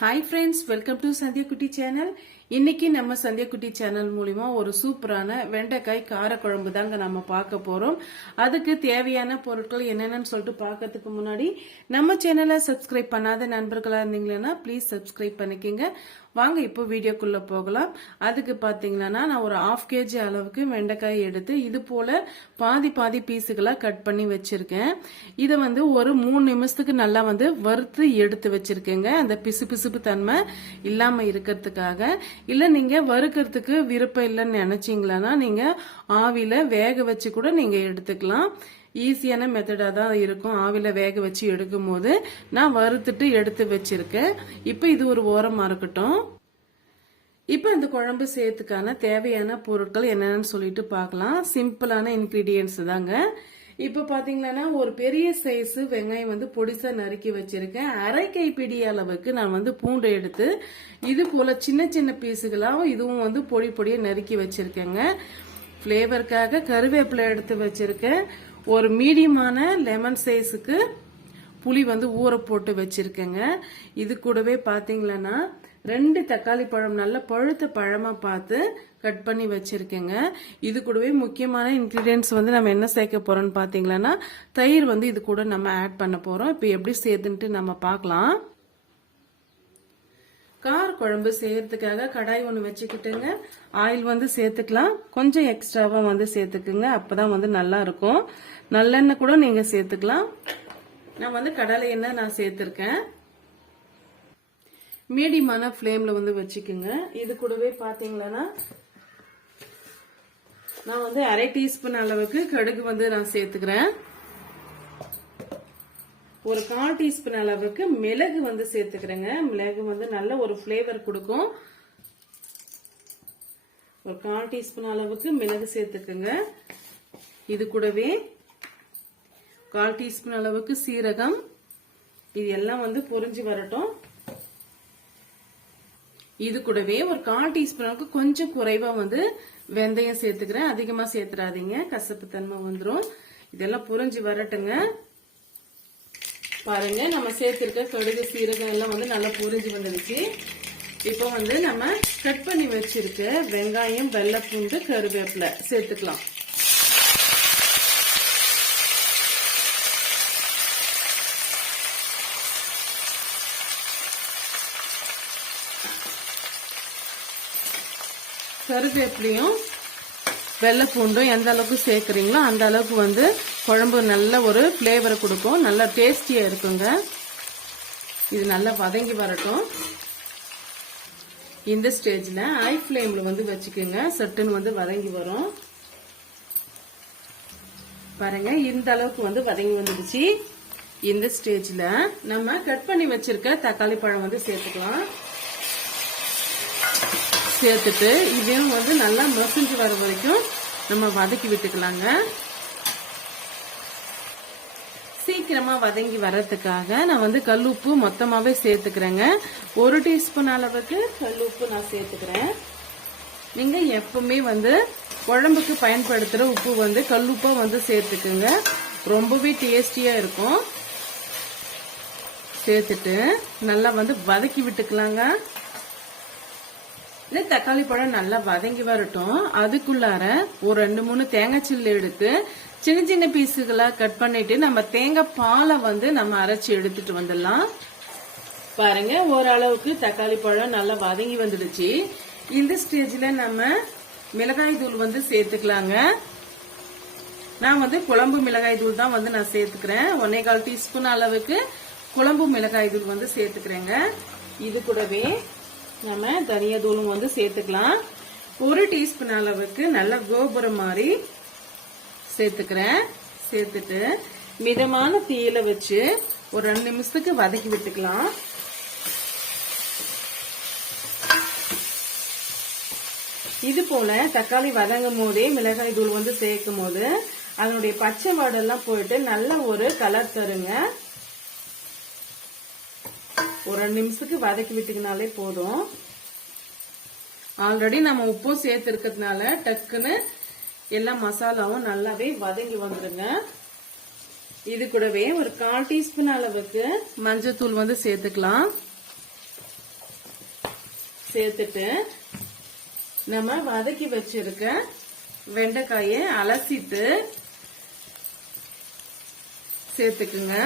Hi friends welcome to Sandhya Kutty channel இன்னைக்கு நம்ம Sandhya Kutty channel மூலிமா ஒரு சூப்பரான வெண்டைக்காய் காரக்குழம்பு தாங்க நம்ம பார்க்க போறோம். அதுக்கு தேவையான பொருட்கள் என்னென்னு சொல்லிட்டு பார்க்கறதுக்கு முன்னாடி நம்ம சேனலை சப்ஸ்கிரைப் பண்ணாத நண்பர்களா இருந்தீங்கன்னா ப்ளீஸ் சப்ஸ்கிரைப் பண்ணிக்கோங்க. வாங்க இப்போ வீடியோக்குள்ள போகலாம். அதுக்கு பாத்தீங்கன்னா நான் ஒரு ஆஃப் கேஜி அளவுக்கு வெண்டைக்காய் எடுத்து இது போல பாதி பாதி பீஸுகளா கட் பண்ணி வச்சிருக்கேன். இதை வந்து ஒரு மூணு நிமிஷத்துக்கு நல்லா வந்து வறுத்து எடுத்து வச்சிருக்கேங்க. அந்த பிசு பிசுப்பு தன்மை இல்லாம இருக்கிறதுக்காக. இல்ல நீங்க வறுக்கிறதுக்கு விருப்பம் இல்லைன்னு நினைச்சீங்களா நீங்க ஆவில வேக வச்சு கூட நீங்க எடுத்துக்கலாம். ஈஸியான மெத்தடாக தான் இருக்கும். ஆவில வேக வச்சு எடுக்கும் போது நான் வறுத்துட்டு எடுத்து வச்சிருக்கேன். இப்போ இது ஒரு ஓரமாக இருக்கட்டும். இப்போ இந்த குழம்பு செய்யறதுக்கான தேவையான பொருட்கள் என்னென்னு சொல்லிட்டு பார்க்கலாம். சிம்பிளான இன்கிரீடியன்ஸ் தாங்க. இப்போ பார்த்தீங்கன்னா ஒரு பெரிய சைஸ் வெங்காயம் வந்து பொடிசாக நறுக்கி வச்சிருக்கேன். அரை கைப்பிடி அளவுக்கு நான் வந்து பூண்டு எடுத்து இது போல் சின்ன சின்ன பீஸுகளாகவும் இதுவும் வந்து பொடி பொடியாக நறுக்கி வச்சுருக்கேங்க. ஃப்ளேவருக்காக கருவேப்பிலை எடுத்து வச்சுருக்கேன். ஒரு மீடியமான லெமன் சைஸுக்கு புளி வந்து ஊற போட்டு வச்சிருக்கேங்க. இது கூடவே பாத்தீங்களன்னா ரெண்டு தக்காளி பழம் நல்ல பழுத்த பழமா பார்த்து கட் பண்ணி வச்சிருக்கேங்க. இது கூடவே முக்கியமான இன்கிரீடியன்ஸ் வந்து நம்ம என்ன சேர்க்க போறோம்னு பாத்தீங்களன்னா தயிர் வந்து இது கூட நம்ம ஆட் பண்ண போறோம். இப்போ எப்படி சேர்த்துன்ட்டு நம்ம பார்க்கலாம். கார் குழம்பு செய்யறதுக்காக கடாய் ஒன்று வச்சுக்கிட்டுங்க. ஆயில் வந்து சேர்த்துக்கலாம். கொஞ்சம் எக்ஸ்ட்ராவா வந்து சேர்த்துக்குங்க. அப்பதான் வந்து நல்லா இருக்கும். நல்லெண்ணெய் கூட நீங்க சேர்த்துக்கலாம். நான் வந்து கடலை எண்ணெய் நான் சேர்த்திருக்கேன். மீடியமான ஃப்ளேமில் வந்து வச்சுக்கோங்க. இது கூடவே பாத்தீங்கன்னா நான் வந்து அரை டீஸ்பூன் அளவுக்கு கடுகு வந்து நான் சேர்த்துக்கிறேன். ஒரு கால் டீஸ்பூன் அளவுக்கு மிளகு வந்து சேர்த்துக்கிறேங்க. மிளகு வந்து நல்ல ஒரு ஃப்ளேவர் கொடுக்கும். ஒரு கால் டீஸ்பூன் அளவுக்கு மிளகு சேர்த்துக்குங்க. இது கூடவே கால் டீஸ்பூன் அளவுக்கு சீரகம். இது எல்லாம் வந்து பொரிஞ்சு வரட்டும். இது கூடவே ஒரு கால் டீஸ்பூன் அளவுக்கு கொஞ்சம் குறைவா வந்து வெந்தயம் சேர்த்துக்கிறேன். அதிகமா சேர்த்துறாதீங்க. கசப்பு தன்மை வந்துடும் இதெல்லாம் புரிஞ்சு வரட்டுங்க. பாருங்க நம்ம சேர்த்திருக்க கடுகு சீரகம் எல்லாம் வந்து நல்லா புரிஞ்சு வந்துடுச்சு. இப்போ வந்து நம்ம கட் பண்ணி வச்சிருக்க வெங்காயம் வெள்ளைப்பூண்டு கருவேப்பிலை சேர்த்துக்கலாம். கருவேப்பிலையும் வெள்ளைப்பூண்டும் எந்த அளவுக்கு சேர்க்குறீங்களோ அந்த அளவுக்கு வந்து குழம்பு நல்ல ஒரு ஃப்ளேவரை கொடுக்கும். நல்லா டேஸ்டியாக இருக்குங்க. இது நல்லா வதங்கி வரட்டும். இந்த ஸ்டேஜில் ஹை ஃப்ளேமில் வந்து வச்சுக்கோங்க. சட்டுன்னு வந்து வதங்கி வரும். பாருங்க இந்த அளவுக்கு வந்து வதங்கி வந்துடுச்சு. இந்த ஸ்டேஜில் நம்ம கட் பண்ணி வச்சிருக்க தக்காளி பழம் வந்து சேர்த்துக்கலாம். சேர்த்துட்டு இதையும் வந்து நல்லா மசிஞ்சு வர வரைக்கும் நம்ம வதக்கி விட்டுக்கலாங்க. சீக்கிரமா வதங்கி வர்றதுக்காக நான் வந்து கல்லுப்பு மொத்தமாவே சேர்த்துக்கிறேங்க. ஒரு டீஸ்பூன் அளவுக்கு கல்லுப்பு நான் சேர்த்துக்கிறேன். நீங்க எப்பவுமே வந்து குழம்புக்கு பயன்படுத்துற உப்பு வந்து கல்லுப்பா வந்து சேர்த்துக்குங்க. ரொம்பவே டேஸ்டியா இருக்கும். சேர்த்துட்டு நல்லா வந்து வதக்கி விட்டுக்கலாங்க. இல்லை தக்காளி பழம் நல்லா வதங்கி வரட்டும். அதுக்குள்ளார ஒரு ரெண்டு மூணு தேங்காய் சில்லு எடுத்து சின்ன சின்ன பீஸுகளாக கட் பண்ணிட்டு நம்ம தேங்காய் பாலை வந்து நம்ம அரைச்சி எடுத்துட்டு வந்துடலாம். பாருங்க ஓரளவுக்கு தக்காளி பழம் நல்லா வதங்கி வந்துடுச்சு. இந்த ஸ்டேஜில் நம்ம மிளகாய் தூள் வந்து சேர்த்துக்கலாங்க. நான் வந்து குழம்பு மிளகாய் தூள் தான் வந்து நான் சேர்த்துக்கிறேன். ஒன்னே கால் டீஸ்பூன் அளவுக்கு குழம்பு மிளகாய் தூள் வந்து சேர்த்துக்கிறேங்க. இது கூடவே நம்ம தனியா தூளும் வந்து சேர்த்துக்கலாம். ஒரு டீஸ்பூன் அளவுக்கு நல்ல கோபுரம் மாதிரி சேர்த்துக்கிறேன். சேர்த்துட்டு மிதமான தீயில வச்சு ஒரு ரெண்டு நிமிஷத்துக்கு வதக்கி விட்டுக்கலாம். இது போல தக்காளி வதங்கும் போதே மிளகாய் தூள் வந்து சேர்க்கும் போது அதனுடைய பச்சை வாடெல்லாம் போயிட்டு நல்ல ஒரு கலர் தருங்க. ரெண்டு நிமிஷத்துக்கு வதக்கி விட்டுக்கினாலே போதும். ஆல்ரெடி நம்ம உப்பும் சேர்த்து இருக்கிறதுனால டக்குன்னு எல்லா மசாலாவும் நல்லாவே வதங்கி வந்துருங்க. இது கூடவே ஒரு கால் டீஸ்பூன் அளவுக்கு மஞ்சத்தூள் வந்து சேர்த்துக்கலாம். சேர்த்துட்டு நம்ம வதக்கி வச்சிருக்க வெண்டைக்காயை அலசிட்டு சேர்த்துக்குங்க.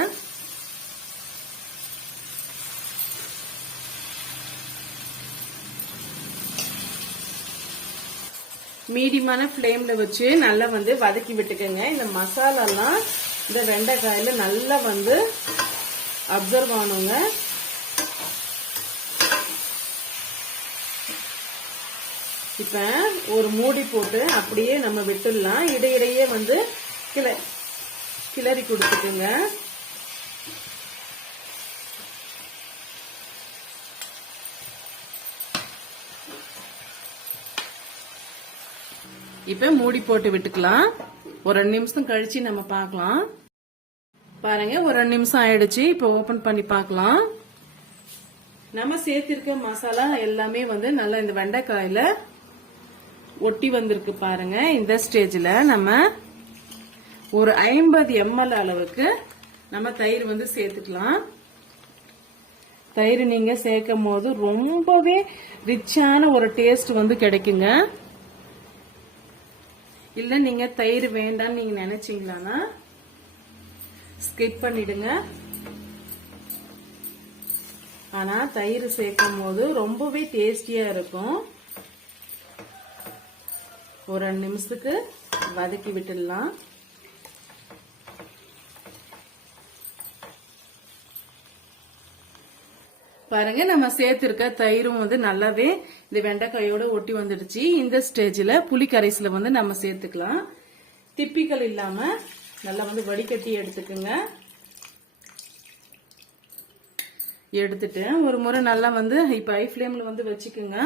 மீடியமான ஃப்ளேம்ல வச்சு நல்லா வந்து வதக்கி விட்டுக்கோங்க. இந்த மசாலாலாம் இந்த வெண்டைக்காயில நல்லா வந்து அப்சர்வ் ஆனுங்க இப்ப ஒரு மூடி போட்டு அப்படியே நம்ம விட்டுடலாம். இடையிடையே வந்து கிள கிளறி கொடுத்துக்குங்க. இப்ப மூடி போட்டு விட்டுக்கலாம். ஒரு ரெண்டு நிமிஷம் கழிச்சு நம்ம பார்க்கலாம். பாருங்க ஒரு ரெண்டு நிமிஷம் ஆயிடுச்சு. இப்ப ஓபன் பண்ணி பார்க்கலாம். நம்ம சேர்த்திருக்க மசாலா எல்லாமே வந்து நல்லா இந்த வெண்டைக்காயில ஒட்டி வந்திருக்கு பாருங்க. இந்த ஸ்டேஜில் நம்ம ஒரு ஐம்பது எம்எல் அளவுக்கு நம்ம தயிர் வந்து சேர்த்துக்கலாம். தயிர் நீங்க சேர்க்கும் போது ரொம்பவே ரிச்சான ஒரு டேஸ்ட் வந்து கிடைக்குங்க. இல்ல நீங்க தயிர் வேண்டாம்னு நீங்க நினச்சிங்களான்னா ஸ்கிப் பண்ணிடுங்க. ஆனா தயிர் சேர்க்கும் போது ரொம்பவே டேஸ்டியா இருக்கும். ஒரு ரெண்டு நிமிஷத்துக்கு வதக்கி விட்டுடலாம். பாருங்க நம்ம சேர்த்திருக்க தயிரும் வந்து நல்லாவே இந்த வெண்டைக்காயோட ஒட்டி வந்துடுச்சு. இந்த ஸ்டேஜில் புளி கரைசல வந்து நம்ம சேர்த்துக்கலாம். திப்பிகள் இல்லாமல் நல்லா வந்து வடிகட்டி எடுத்துக்குங்க. எடுத்துட்டு ஒரு முறை நல்லா வந்து இப்போ ஐ ஃப்ளேமில் வந்து வச்சுக்குங்க.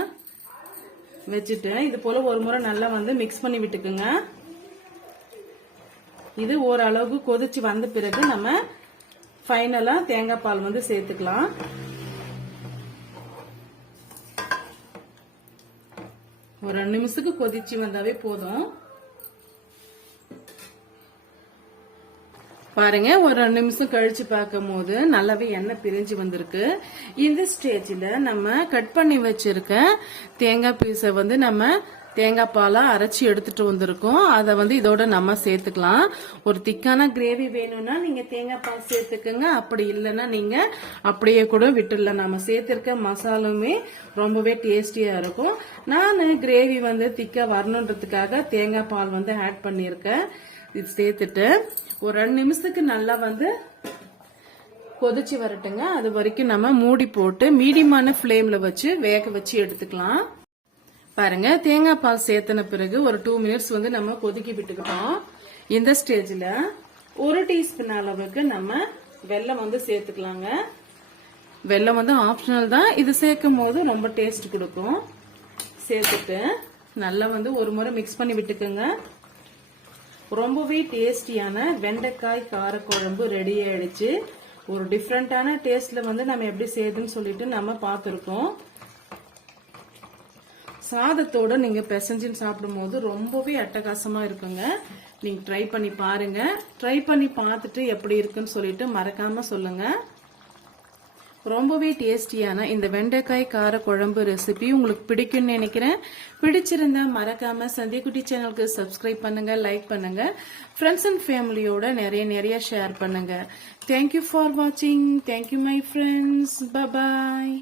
வச்சுட்டு இது போல் ஒரு முறை நல்லா வந்து மிக்ஸ் பண்ணி விட்டுக்குங்க. இது ஓரளவுக்கு கொதிச்சு வந்த பிறகு நம்ம ஃபைனலாக தேங்காய் பால் வந்து சேர்த்துக்கலாம். ஒரு ரெண்டு நிமிஷத்துக்கு கொதிச்சு வந்தாவே போதும். பாருங்க ஒரு ரெண்டு நிமிஷம் கழிச்சு பார்க்கும் போது நல்லாவே எண்ணெய் பிரிஞ்சு வந்திருக்கு. இந்த ஸ்டேஜில் நம்ம கட் பண்ணி வச்சிருக்க தேங்காய் பீஸை வந்து நம்ம தேங்காய் பாலா அரைச்சி எடுத்துட்டு வந்திருக்கோம். அதை வந்து இதோட நம்ம சேர்த்துக்கலாம். ஒரு திக்கான கிரேவி வேணும்னா நீங்க தேங்காய் பால் சேர்த்துக்குங்க. அப்படி இல்லைன்னா நீங்க அப்படியே கூட விட்டுடலாம். நம்ம சேர்த்திருக்க மசாலுமே ரொம்பவே டேஸ்டியா இருக்கும். நான் கிரேவி வந்து திக்கா வரணுன்றதுக்காக தேங்காய் பால் வந்து ஆட் பண்ணியிருக்கேன். இது சேர்த்துட்டு ஒரு ரெண்டு நிமிஷத்துக்கு நல்லா வந்து கொதிச்சு வரட்டுங்க. அது வரைக்கும் நம்ம மூடி போட்டு மீடியமான ஃப்ளேம்ல வச்சு வேக வச்சு எடுத்துக்கலாம். பாருங்க தேங்காய் பால் சேர்த்தன பிறகு ஒரு டூ மினிட்ஸ் வந்து நம்ம கொதிக்கி விட்டுக்கிட்டோம். இந்த ஸ்டேஜில் ஒரு டீஸ்பூன் அளவுக்கு நம்ம வெல்லம் வந்து சேர்த்துக்கலாங்க. வெல்லம் வந்து ஆப்ஷனல் தான். இது சேர்க்கும் போது ரொம்ப டேஸ்ட் கொடுக்கும். சேர்த்துட்டு நல்லா வந்து ஒரு முறை மிக்ஸ் பண்ணி விட்டுக்கோங்க. ரொம்பவே டேஸ்டியான வெண்டைக்காய் காரக்குழம்பு ரெடி ஆயிடுச்சு. ஒரு டிஃப்ரெண்டான டேஸ்ட்ல வந்து நம்ம எப்படி செய்யுதுன்னு சொல்லிட்டு நம்ம பார்த்துருக்கோம். சாதத்தோட நீங்க பிசைஞ்சுன்னு சாப்பிடும்போது ரொம்பவே அட்டகாசமா இருக்குங்க. நீங்க ட்ரை பண்ணி பாருங்க. ட்ரை பண்ணி பார்த்துட்டு எப்படி இருக்குன்னு சொல்லிட்டு மறக்காம சொல்லுங்க. ரொம்பவே டேஸ்டியான இந்த வெண்டைக்காய் கார குழம்பு ரெசிபி உங்களுக்கு பிடிக்கும்னு நினைக்கிறேன். பிடிச்சிருந்தா மறக்காம சந்தியக்குட்டி சேனலுக்கு சப்ஸ்கிரைப் பண்ணுங்க லைக் பண்ணுங்க. ஃப்ரெண்ட்ஸ் அண்ட் ஃபேமிலியோட நிறைய நிறைய ஷேர் பண்ணுங்க. தேங்க்யூ ஃபார் வாட்சிங் thank you my friends bye